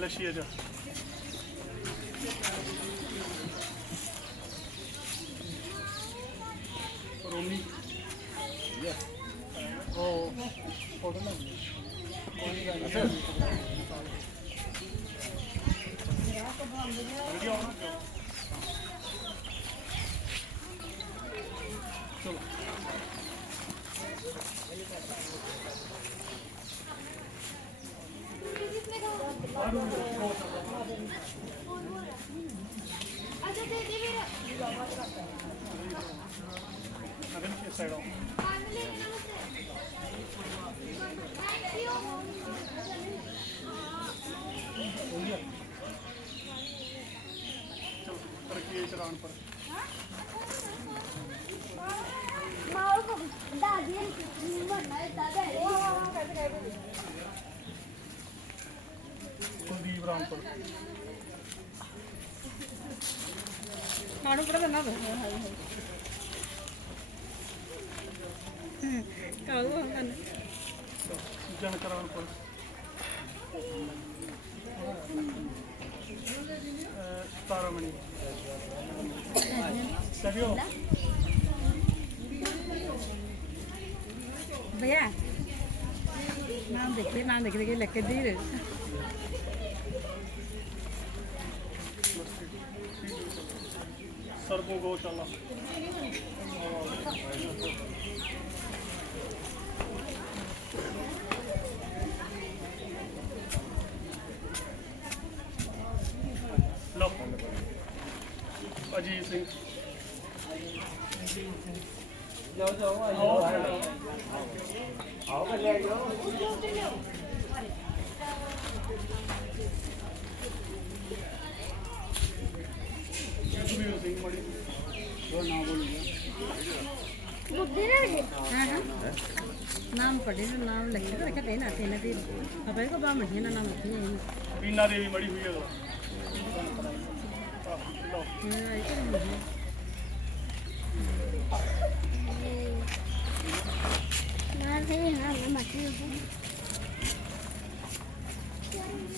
लस्सी है रोमी ओ फोटो ना चलो साइड आओ चलो रखिए चलान पर कुलदीप रामपुर जनकरानपुर तारामणि भैया नाम देखिए लेके दी रहे सर्वो गौशाला लो अजीत सिंह जाओ आओ ले जाओ सुखबीर सिंह मणि जो नाम बोलिए नाम पढ़े नाम लिखे तो रखे ना तेना भी अब को बा महीना नाम लिखे बीना देवी मड़ी हुई है लो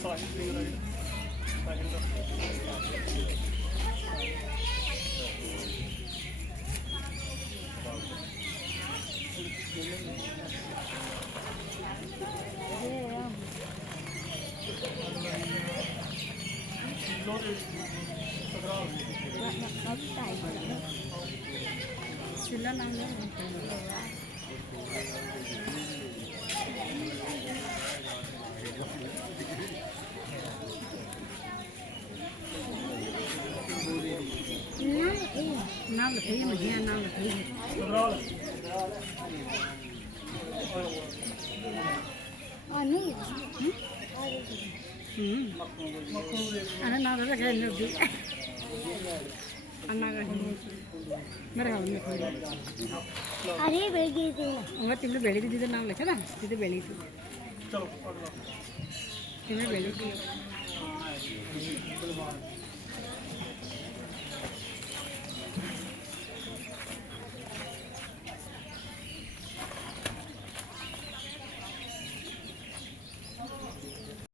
साहिल सिंह राय साहिल किलो दे सिला नाम नाम लिखाइए मुझे नाम लिखाइए अरे नाम रखे अन्ना मेरे हाल में अरे बेड़ी वह तिम्हें बेड़ी दीदी नाम लिखा ना दीदी बेड़ी थी चलो अगला तिम्हें बेड़ी